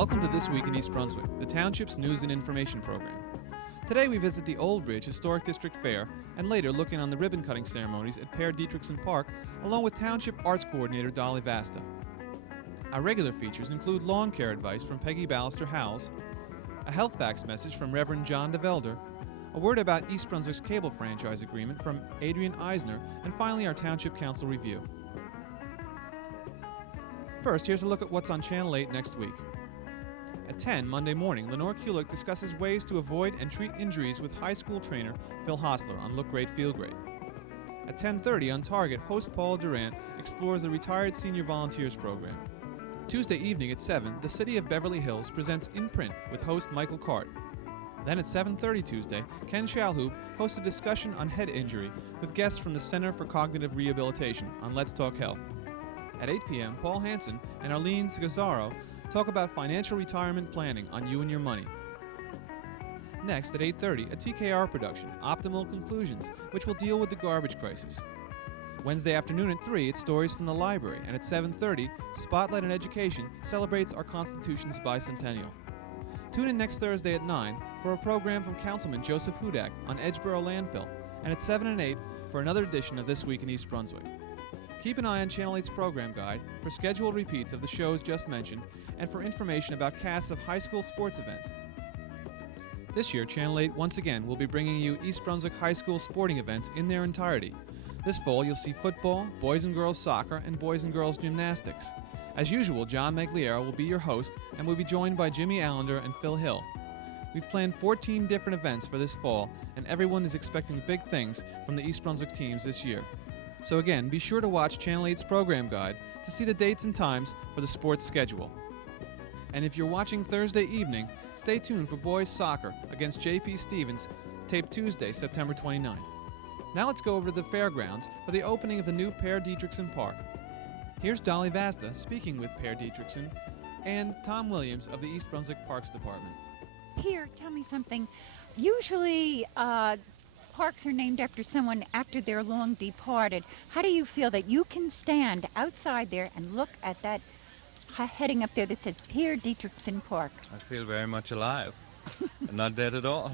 Welcome to This Week in East Brunswick, the Township's news and information program. Today we visit the Old Bridge Historic District Fair and later look in on the ribbon-cutting ceremonies at Didericksen Park along with Township Arts Coordinator Dolly Vasta. Our regular features include lawn care advice from Pegi Ballister-Howells, a health facts message from Reverend John DeVelder, a word about East Brunswick's cable franchise agreement from Adrian Eisner, and finally our Township Council review. First, here's a look at what's on Channel 8 next week. At 10 Monday morning, Lenore Kulik discusses ways to avoid and treat injuries with high school trainer Phil Hostler on Look Great, Feel Great. At 10:30 on Target, host Paula Durant explores the Retired Senior Volunteers program. Tuesday evening at 7, the City of Beverly Hills presents In Print with host Michael Cart. Then at 7:30 Tuesday, Ken Shalhoub hosts a discussion on head injury with guests from the Center for Cognitive Rehabilitation on Let's Talk Health. At 8 p.m., Paul Hansen and Arlene Sgazzaro talk about financial retirement planning on You and Your Money. Next, at 8:30, a TKR production, Optimal Conclusions, which will deal with the garbage crisis. Wednesday afternoon at 3, it's Stories from the Library, and at 7:30, Spotlight on Education celebrates our Constitution's bicentennial. Tune in next Thursday at 9 for a program from Councilman Joseph Hudak on Edgeboro Landfill, and at 7 and 8 for another edition of This Week in East Brunswick. Keep an eye on Channel 8's program guide for scheduled repeats of the shows just mentioned and for information about casts of high school sports events. This year, Channel 8 once again will be bringing you East Brunswick high school sporting events in their entirety. This fall, you'll see football, boys and girls soccer, and boys and girls gymnastics. As usual, John Magliero will be your host and will be joined by Jimmy Allender and Phil Hill. We've planned 14 different events for this fall, and everyone is expecting big things from the East Brunswick teams this year. So again, be sure to watch Channel 8's program guide to see the dates and times for the sports schedule. And if you're watching Thursday evening, stay tuned for boys soccer against J.P. Stevens, taped Tuesday, September 29th. Now let's go over to the fairgrounds for the opening of the new Didericksen Park. Here's Dolly Vasta speaking with Didericksen and Tom Williams of the East Brunswick Parks Department. Here, tell me something. Usually, parks are named after someone after they're long departed. How do you feel that you can stand outside there and look at that heading up there that says Didericksen Park? I feel very much alive. Not dead at all.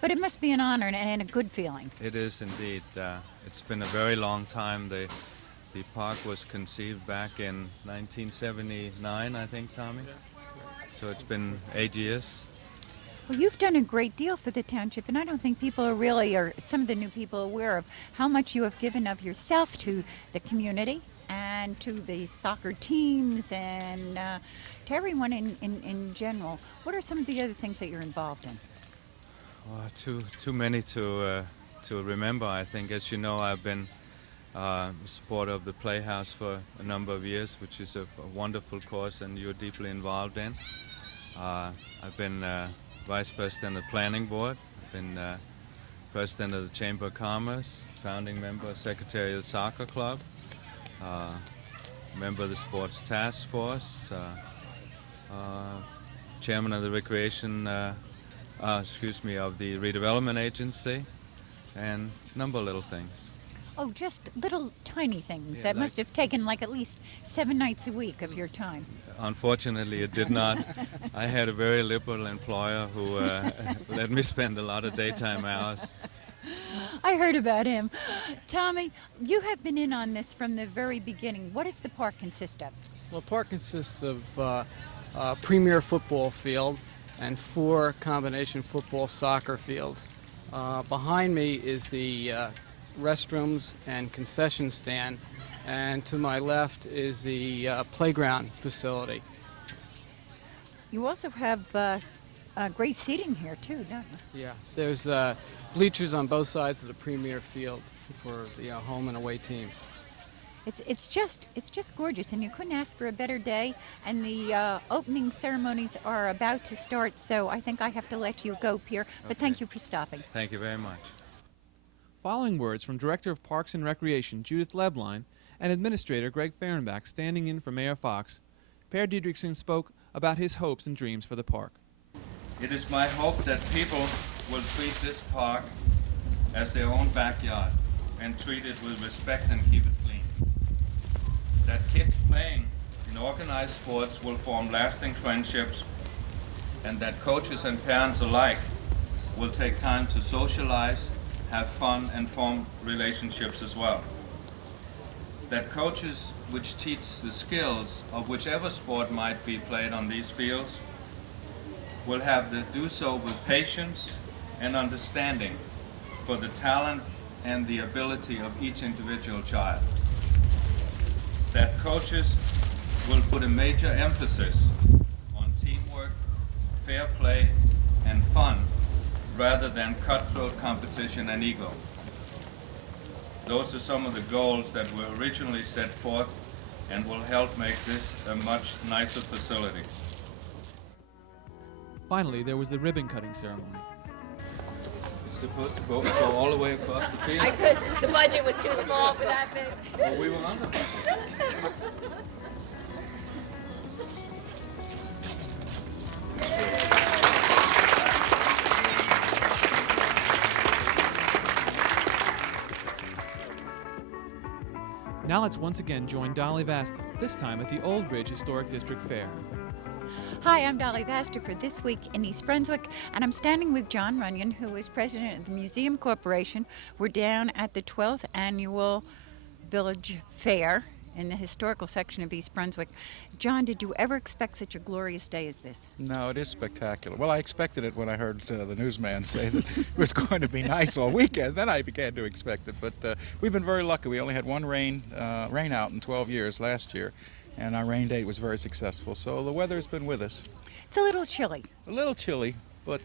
But it must be an honor and a good feeling. It is indeed. It's been a very long time. The park was conceived back in 1979, I think, Tommy. So it's been 8 years. Well, you've done a great deal for the township, and I don't think people are really, or some of the new people, aware of how much you have given of yourself to the community and to the soccer teams and to everyone in general. What are some of the other things that you're involved in? Too many to remember, I think. As you know, I've been a supporter of the Playhouse for a number of years, which is a wonderful cause, and you're deeply involved in. I've been Vice President of the Planning Board. I've been President of the Chamber of Commerce, founding member, Secretary of the Soccer Club, member of the Sports Task Force, Chairman of the of the Redevelopment Agency, and a number of little things. Oh, just little tiny things. Yeah, that must have taken like at least 7 nights a week of your time. Unfortunately, it did not. I had a very liberal employer who let me spend a lot of daytime hours. I heard about him. Tommy, you have been in on this from the very beginning. What does the park consist of? Well, the park consists of a premier football field and 4 combination football soccer fields. Behind me is the restrooms and concession stand, and to my left is the playground facility. You also have great seating here too, don't you? Yeah, there's bleachers on both sides of the premier field for the home and away teams. It's just gorgeous, and you couldn't ask for a better day. And the opening ceremonies are about to start, so I think I have to let you go, Pierre. But Okay. thank you for stopping. Thank you very much. Following words from Director of Parks and Recreation Judith Lebline and Administrator Greg Fehrenbach standing in for Mayor Fox, Didericksen spoke about his hopes and dreams for the park. It is my hope that people will treat this park as their own backyard and treat it with respect and keep it clean. That kids playing in organized sports will form lasting friendships, and that coaches and parents alike will take time to socialize, have fun, and form relationships as well. That coaches which teach the skills of whichever sport might be played on these fields will have to do so with patience and understanding for the talent and the ability of each individual child. That coaches will put a major emphasis on teamwork, fair play, and fun rather than cutthroat competition and ego. Those are some of the goals that were originally set forth and will help make this a much nicer facility. Finally, there was the ribbon cutting ceremony. It's supposed to go all the way across the field. I could. The budget was too small for that big. Well, we were under budget. Now let's once again join Dolly Vasta, this time at the Old Bridge Historic District Fair. Hi, I'm Dolly Vasta for This Week in East Brunswick, and I'm standing with John Runyon, who is president of the Museum Corporation. We're down at the 12th Annual Village Fair in the historical section of East Brunswick. John, did you ever expect such a glorious day as this? No, it is spectacular. Well, I expected it when I heard the newsman say that it was going to be nice all weekend. Then I began to expect it. But we've been very lucky. We only had one rain out in 12 years last year, and our rain date was very successful. So the weather's been with us. It's a little chilly. A little chilly, but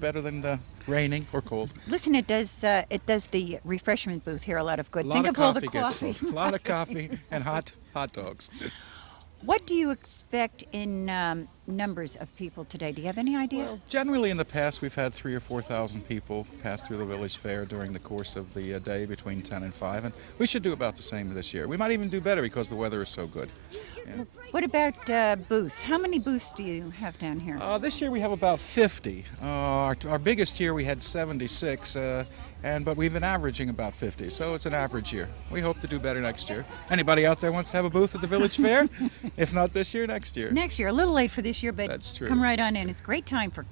better than raining or cold. Listen, it does the refreshment booth here a lot of good. A lot Think of of all the coffee gets coffee. sold. A lot of coffee and hot dogs. What do you expect in numbers of people today? Do you have any idea? Well, generally in the past we've had 3,000 or 4,000 people pass through the village fair during the course of the day between 10 and 5, and we should do about the same this year. We might even do better because the weather is so good. Yeah. What about booths? How many booths do you have down here? This year we have about 50. Our biggest year we had 76, but we've been averaging about 50, so it's an average year. We hope to do better next year. Anybody out there wants to have a booth at the village fair? If not this year, next year. Next year, a little late for this year, but That's true. come right on in. It's a great time for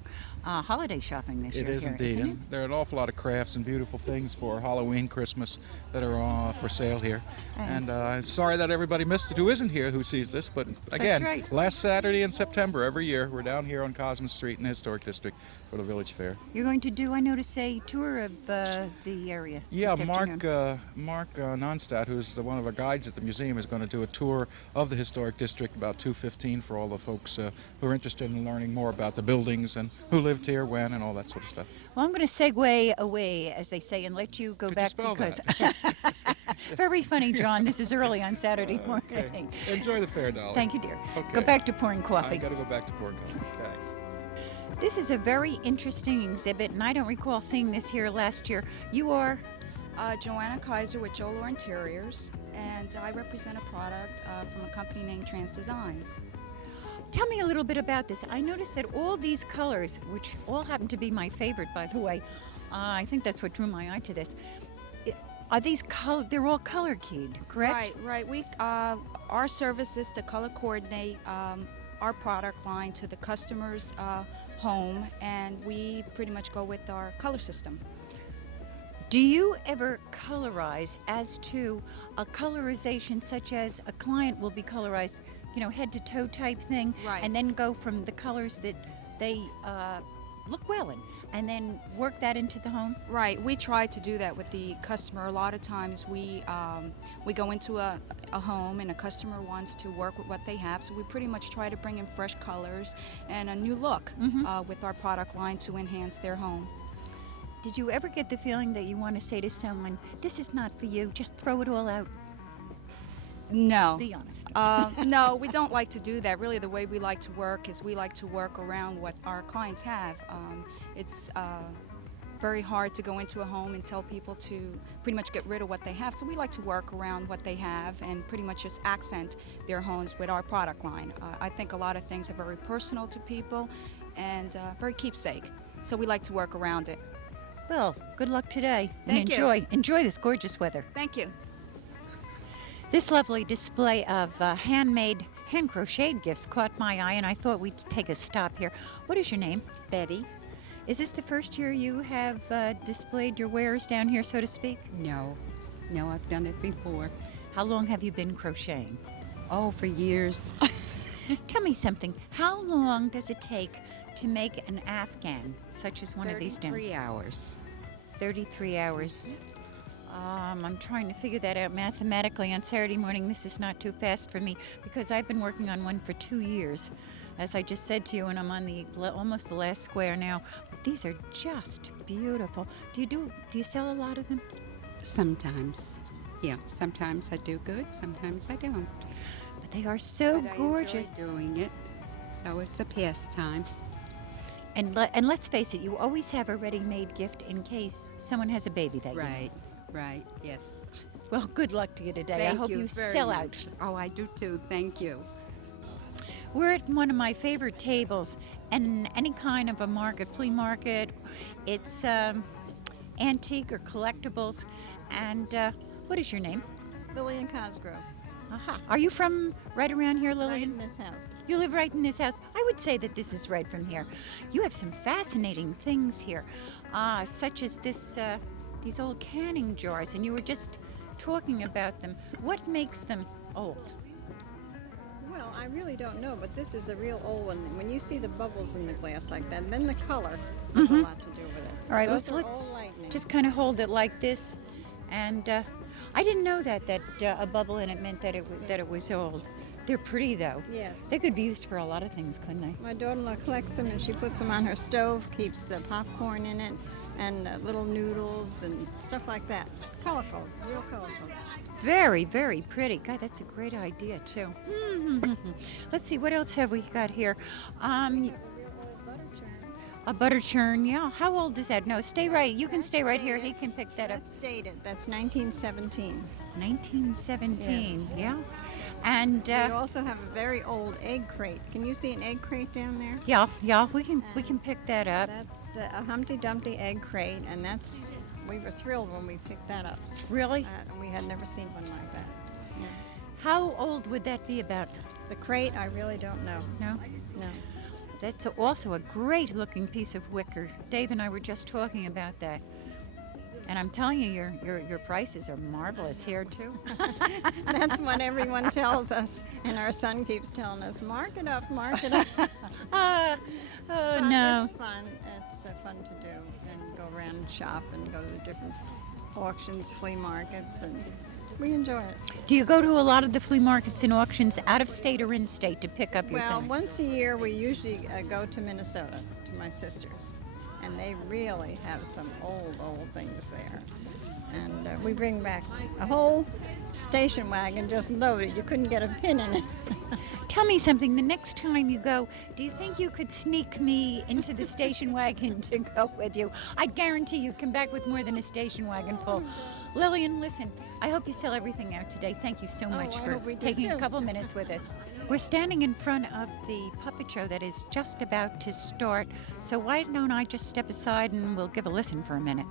holiday shopping this year. It is here, indeed. isn't And there are an awful lot of crafts and beautiful things for Halloween, Christmas that are for sale here. And I'm sorry that everybody missed it who isn't here who sees this, but again, right. last Saturday in September every year we're down here on Cosmo Street in the Historic District for the Village Fair. You're going to do, I notice, a tour of the area. Yeah, this Mark afternoon. Nonstadt, who's one of our guides at the museum, is going to do a tour of the Historic District about 2:15 for all the folks who are interested in learning more about the buildings and who lived here when and all that sort of stuff. Well, I'm going to segue away, as they say, and let you go Could back you spell because that? very funny, John. This is early on Saturday morning. Okay. Enjoy the fair, Dolly. Thank you, dear. Okay. Go back to pouring I've coffee. got to go back to pouring coffee. Thanks. This is a very interesting exhibit, and I don't recall seeing this here last year. You are? Joanna Kaiser with Jolor Interiors, and I represent a product from a company named Trans Designs. Tell me a little bit about this. I noticed that all these colors, which all happen to be my favorite, by the way, I think that's what drew my eye to this. Are these they're all color keyed, correct? Right. We our service is to color coordinate our product line to the customer's home, and we pretty much go with our color system. Do you ever colorize as to a colorization such as a client will be colorized, head to toe type thing, Right. and then go from the colors that they look well in, and then work that into the home? Right. We try to do that with the customer. A lot of times we go into a home and a customer wants to work with what they have, so we pretty much try to bring in fresh colors and a new look with our product line to enhance their home. Did you ever get the feeling that you want to say to someone, this is not for you, just throw it all out? No. Be honest. No, we don't like to do that. Really, the way we like to work is we like to work around what our clients have. It's very hard to go into a home and tell people to pretty much get rid of what they have. So we like to work around what they have and pretty much just accent their homes with our product line. I think a lot of things are very personal to people and very keepsake. So we like to work around it. Well, good luck today. Thank and you. enjoy this gorgeous weather. Thank you. This lovely display of handmade hand crocheted gifts caught my eye, and I thought we'd take a stop here. What is your name? Betty? Is this the first year you have displayed your wares down here, so to speak? No. No, I've done it before. How long have you been crocheting? Oh, for years. Tell me something. How long does it take to make an Afghan, such as one of these down? 33 hours. 33 hours. I'm trying to figure that out mathematically on Saturday morning. This is not too fast for me because I've been working on one for 2 years. As I just said to you, and I'm on the almost the last square now. But these are just beautiful. Do you sell a lot of them? Sometimes. Yeah, sometimes I do good, sometimes I don't. But they are so But gorgeous. I enjoy doing it, so it's a pastime. And let's face it, you always have a ready-made gift in case someone has a baby that year. Right, right, yes. Well, good luck to you today. Thank I hope you very sell much. out. Oh, I do too, thank you. We're at one of my favorite tables, and any kind of a market, flea market. It's antique or collectibles. And what is your name? Lillian Cosgrove, Aha. Are you from right around here, right Lillian? in this house. You live right in this house. I would say that this is right from here. You have some fascinating things here, such as these old canning jars, and you were just talking about them. What makes them old? Well, I really don't know, but this is a real old one. When you see the bubbles in the glass like that, then the color has a lot to do with it. All right, Those let's are old lightning. just kind of hold it like this, and I didn't know that a bubble in it meant that it was old. They're pretty though. Yes. They could be used for a lot of things, couldn't they? My daughter-in-law collects them, and she puts them on her stove, keeps popcorn in it, and little noodles and stuff like that. Colorful, real colorful. Very, very pretty. God, that's a great idea too. Let's see, what else have we got here? A butter churn, yeah. How old is that? No, stay right. You can stay right here. He can pick that up. That's dated. That's 1917. 1917, yeah. And We also have a very old egg crate. Can you see an egg crate down there? yeah, we can pick that up. That's a Humpty Dumpty egg crate, and we were thrilled when we picked that up. Really? We had never seen one like that. Yeah. How old would that be about? The crate, I really don't know. No? No. That's also a great looking piece of wicker. Dave and I were just talking about that. And I'm telling you, your prices are marvelous here too. That's what everyone tells us, and our son keeps telling us, mark it up, mark it up. Oh But no. It's fun. It's fun to do, and go around and shop and go to the different auctions, flea markets, and we enjoy it. Do you go to a lot of the flea markets and auctions out of state or in state to pick up your Well, things? once a year we usually go to Minnesota to my sisters, and they really have some old things there. And we bring back a whole station wagon just loaded. You couldn't get a pin in it. Tell me something. The next time you go, do you think you could sneak me into the station wagon to go with you? I guarantee you'd come back with more than a station wagon full. Lillian, listen, I hope you sell everything out today. Thank you so much I for hope we do taking a too. couple minutes with us. We're standing in front of the puppet show that is just about to start. So why don't I just step aside and we'll give a listen for a minute.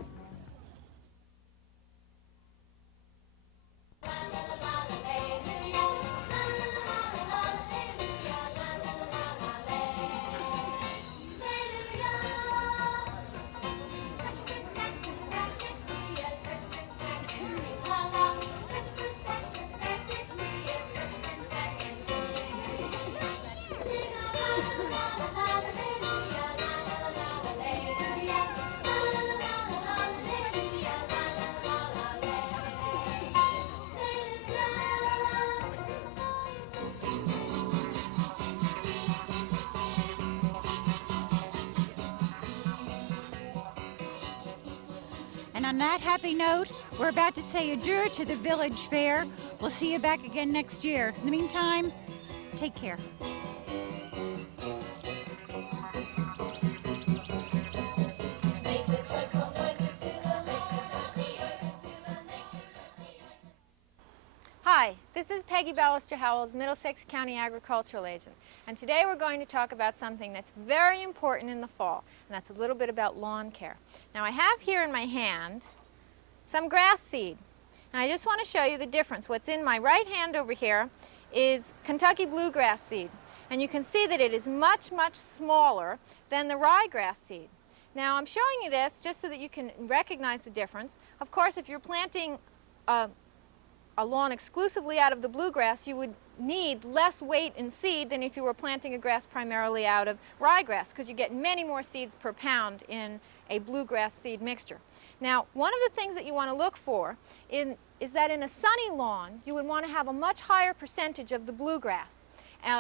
And on that happy note, we're about to say adieu to the village fair. We'll see you back again next year. In the meantime, take care. Hi, this is Peggy Ballister Howells, Middlesex County Agricultural Agent. And today we're going to talk about something that's very important in the fall, and that's a little bit about lawn care. Now I have here in my hand some grass seed, and I just want to show you the difference. What's in my right hand over here is Kentucky bluegrass seed. And you can see that it is much, much smaller than the ryegrass seed. Now I'm showing you this just so that you can recognize the difference. Of course, if you're planting a lawn exclusively out of the bluegrass, you would need less weight in seed than if you were planting a grass primarily out of ryegrass, because you get many more seeds per pound in a bluegrass seed mixture. Now, one of the things that you want to look for is that in a sunny lawn, you would want to have a much higher percentage of the bluegrass,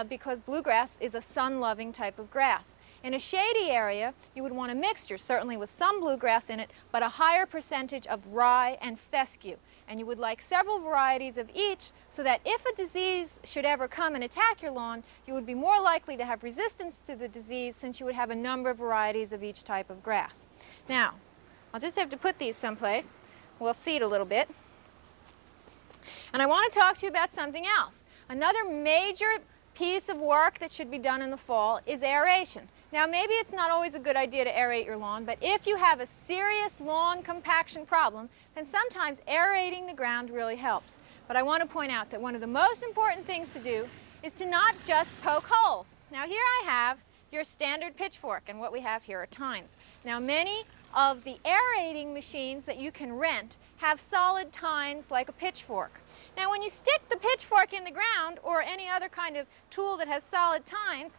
because bluegrass is a sun-loving type of grass. In a shady area, you would want a mixture, certainly with some bluegrass in it, but a higher percentage of rye and fescue. And you would like several varieties of each, so that if a disease should ever come and attack your lawn, you would be more likely to have resistance to the disease, since you would have a number of varieties of each type of grass. Now, I'll just have to put these someplace. We'll seed a little bit. And I want to talk to you about something else. Another major piece of work that should be done in the fall is aeration. Now, maybe it's not always a good idea to aerate your lawn, but if you have a serious lawn compaction problem, then sometimes aerating the ground really helps. But I want to point out that one of the most important things to do is to not just poke holes. Now, here I have your standard pitchfork, and what we have here are tines. Now, many of the aerating machines that you can rent have solid tines like a pitchfork. Now, when you stick the pitchfork in the ground, or any other kind of tool that has solid tines,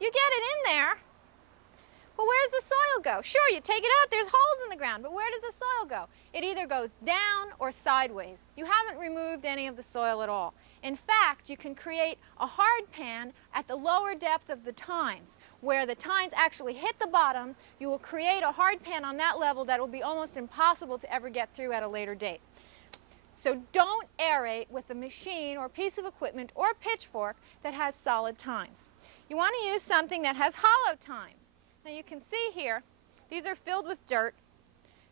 you get it in there. But where does the soil go? Sure, you take it out, there's holes in the ground, but where does the soil go? It either goes down or sideways. You haven't removed any of the soil at all. In fact, you can create a hard pan at the lower depth of the tines. Where the tines actually hit the bottom, you will create a hard pan on that level that will be almost impossible to ever get through at a later date. So don't aerate with a machine or piece of equipment or pitchfork that has solid tines. You want to use something that has hollow tines. Now you can see here, these are filled with dirt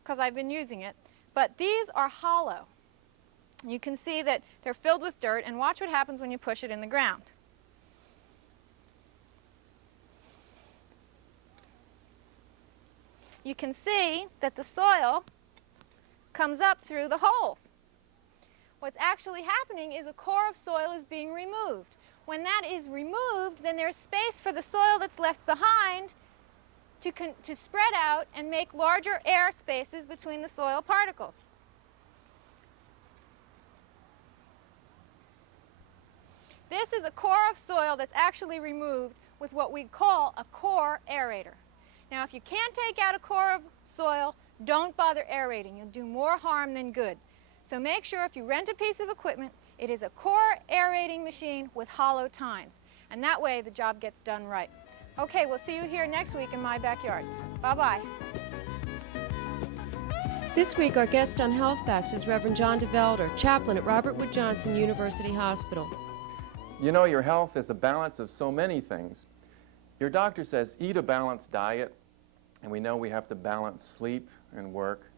because I've been using it, but these are hollow. You can see that they're filled with dirt, and watch what happens when you push it in the ground. You can see that the soil comes up through the holes. What's actually happening is a core of soil is being removed. When that is removed, then there's space for the soil that's left behind to spread out and make larger air spaces between the soil particles. This is a core of soil that's actually removed with what we call a core aerator. Now, if you can't take out a core of soil, don't bother aerating. You'll do more harm than good. So make sure if you rent a piece of equipment, it is a core aerating machine with hollow tines. And that way the job gets done right. Okay, we'll see you here next week in my backyard. Bye-bye. This week, our guest on Health Facts is Reverend John DeVelder, chaplain at Robert Wood Johnson University Hospital. You know, your health is a balance of so many things. Your doctor says eat a balanced diet, and we know we have to balance sleep and work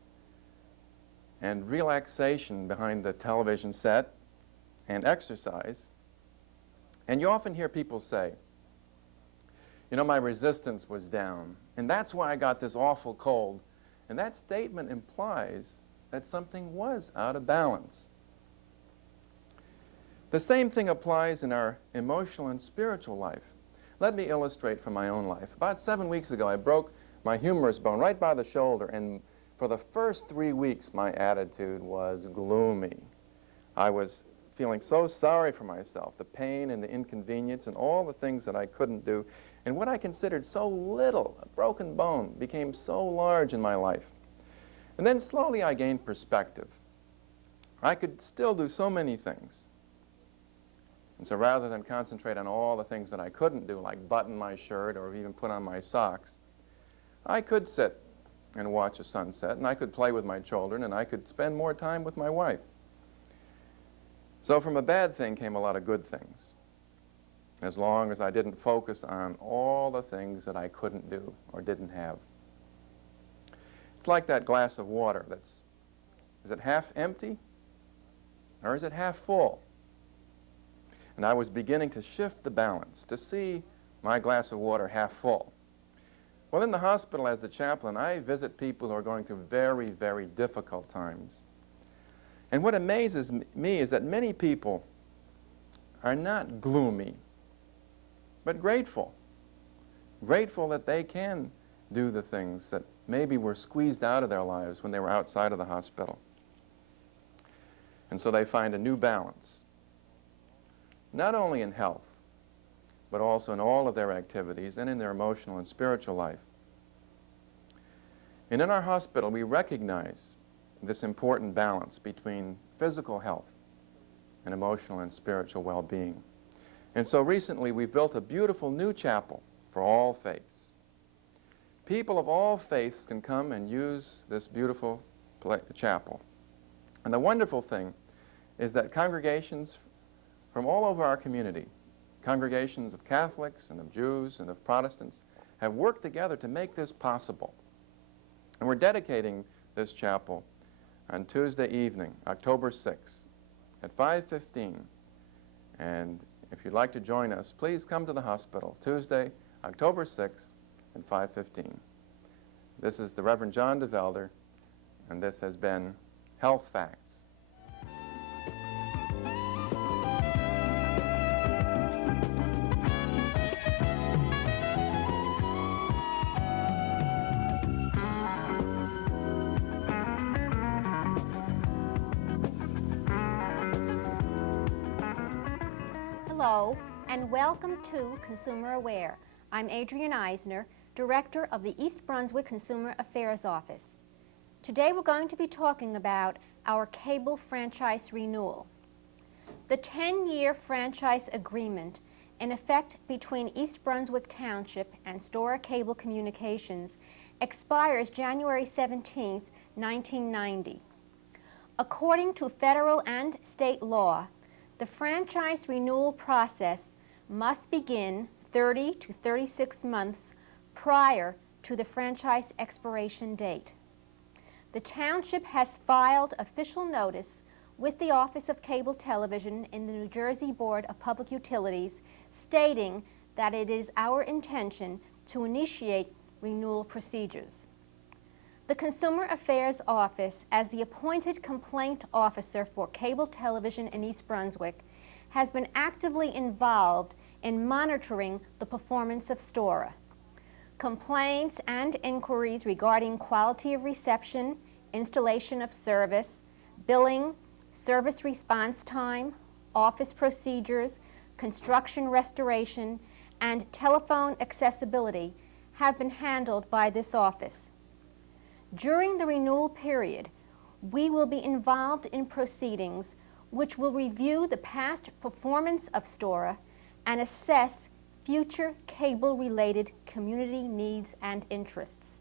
and relaxation behind the television set and exercise. And you often hear people say, you know, my resistance was down, and that's why I got this awful cold. And that statement implies that something was out of balance. The same thing applies in our emotional and spiritual life. Let me illustrate from my own life. About 7 weeks ago, I broke my humerus bone right by the shoulder, and for the first 3 weeks, my attitude was gloomy. I was feeling so sorry for myself, the pain and the inconvenience and all the things that I couldn't do. And what I considered so little, a broken bone, became so large in my life. And then slowly I gained perspective. I could still do so many things. And so rather than concentrate on all the things that I couldn't do, like button my shirt or even put on my socks, I could sit and watch a sunset, and I could play with my children, and I could spend more time with my wife. So from a bad thing came a lot of good things, as long as I didn't focus on all the things that I couldn't do or didn't have. It's like that glass of water is it half empty or is it half full? And I was beginning to shift the balance, to see my glass of water half full. Well, in the hospital as the chaplain, I visit people who are going through very, very difficult times. And what amazes me is that many people are not gloomy, but grateful. Grateful that they can do the things that maybe were squeezed out of their lives when they were outside of the hospital. And so they find a new balance, not only in health, but also in all of their activities and in their emotional and spiritual life. And in our hospital, we recognize this important balance between physical health and emotional and spiritual well-being. And so recently, we've built a beautiful new chapel for all faiths. People of all faiths can come and use this beautiful chapel. And the wonderful thing is that congregations from all over our community, congregations of Catholics and of Jews and of Protestants, have worked together to make this possible. And we're dedicating this chapel on Tuesday evening, October 6th, at 5:15. And if you'd like to join us, please come to the hospital Tuesday, October 6th at 5:15. This is the Reverend John DeVelder, and this has been Health Facts. Hello, and welcome to Consumer Aware. I'm Adrienne Eisner, Director of the East Brunswick Consumer Affairs Office. Today we're going to be talking about our cable franchise renewal. The 10-year franchise agreement in effect between East Brunswick Township and Stora Cable Communications expires January 17, 1990. According to federal and state law, the franchise renewal process must begin 30 to 36 months prior to the franchise expiration date. The township has filed official notice with the Office of Cable Television in the New Jersey Board of Public Utilities stating that it is our intention to initiate renewal procedures. The Consumer Affairs Office, as the appointed complaint officer for cable television in East Brunswick, has been actively involved in monitoring the performance of Stora. Complaints and inquiries regarding quality of reception, installation of service, billing, service response time, office procedures, construction restoration, and telephone accessibility have been handled by this office. During the renewal period, we will be involved in proceedings which will review the past performance of Stora and assess future cable-related community needs and interests.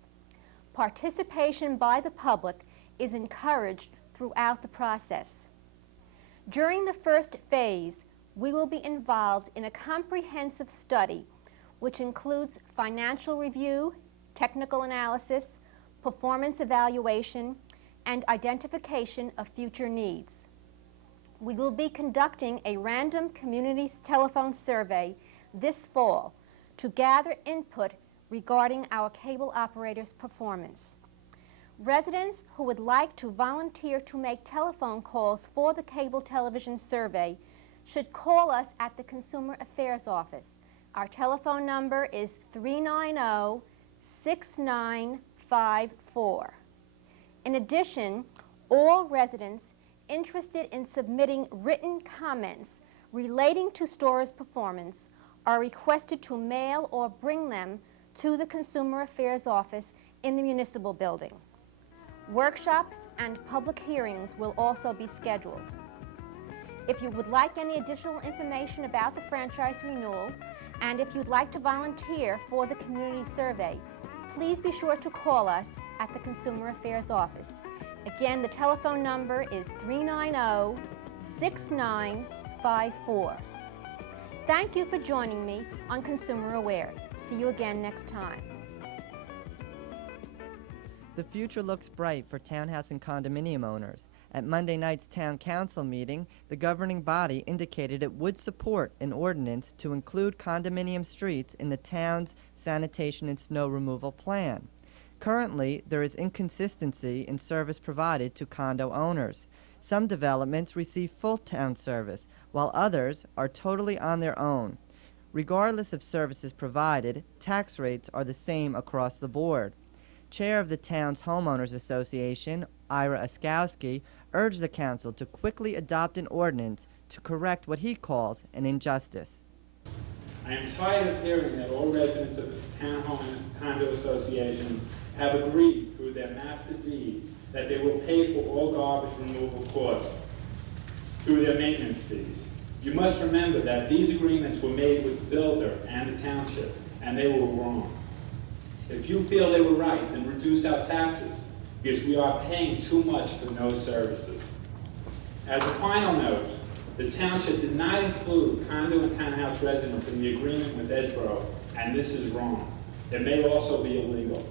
Participation by the public is encouraged throughout the process. During the first phase, we will be involved in a comprehensive study which includes financial review, technical analysis, performance evaluation, and identification of future needs. We will be conducting a random community telephone survey this fall to gather input regarding our cable operators' performance. Residents who would like to volunteer to make telephone calls for the cable television survey should call us at the Consumer Affairs Office. Our telephone number is 390-6954. In addition, all residents interested in submitting written comments relating to Stora's performance are requested to mail or bring them to the Consumer Affairs Office in the municipal building. Workshops and public hearings will also be scheduled. If you would like any additional information about the franchise renewal, and if you'd like to volunteer for the community survey, please be sure to call us at the Consumer Affairs Office. Again, the telephone number is 390-6954. Thank you for joining me on Consumer Aware. See you again next time. The future looks bright for townhouse and condominium owners. At Monday night's town council meeting, the governing body indicated it would support an ordinance to include condominium streets in the town's sanitation and snow removal plan. Currently, there is inconsistency in service provided to condo owners. Some developments receive full town service, while others are totally on their own. Regardless of services provided, tax rates are the same across the board. Chair of the town's Homeowners Association, Ira Oskowski, urged the council to quickly adopt an ordinance to correct what he calls an injustice. I am tired of hearing that all residents of the townhomes condo associations have agreed through their master deed that they will pay for all garbage removal costs through their maintenance fees. You must remember that these agreements were made with the builder and the township, and they were wrong. If you feel they were right, then reduce our taxes, because we are paying too much for no services. As a final note, the township did not include condo and townhouse residents in the agreement with Edgeboro, and this is wrong. It may also be illegal.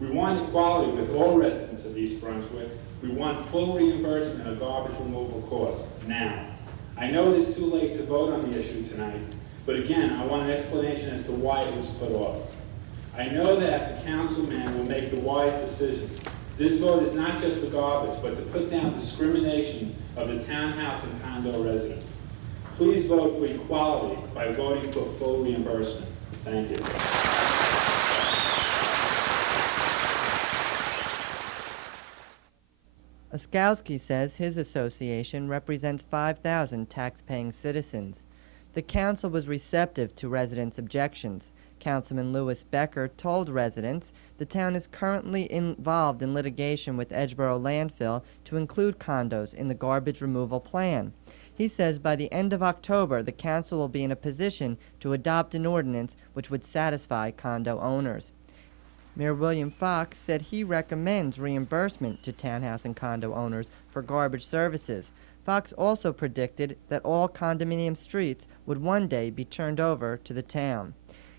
We want equality with all residents of East Brunswick. We want full reimbursement of garbage removal costs now. I know it is too late to vote on the issue tonight, but again, I want an explanation as to why it was put off. I know that the councilman will make the wise decision. This vote is not just for garbage, but to put down discrimination of the townhouse and condo residents. Please vote for equality by voting for full reimbursement. Thank you. Oskowski says his association represents 5,000 tax-paying citizens. The council was receptive to residents' objections. Councilman Louis Becker told residents the town is currently involved in litigation with Edgeboro Landfill to include condos in the garbage removal plan. He says by the end of October, the council will be in a position to adopt an ordinance which would satisfy condo owners. Mayor William Fox said he recommends reimbursement to townhouse and condo owners for garbage services. Fox also predicted that all condominium streets would one day be turned over to the town.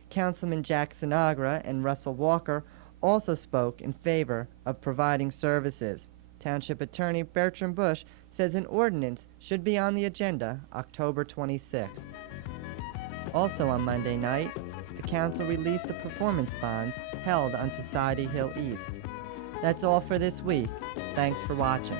Councilman Jack Sinagra and Russell Walker also spoke in favor of providing services. Township Attorney Bertram Bush says an ordinance should be on the agenda October 26th. Also on Monday night, the council released the performance bonds held on Society Hill East. That's all for this week. Thanks for watching.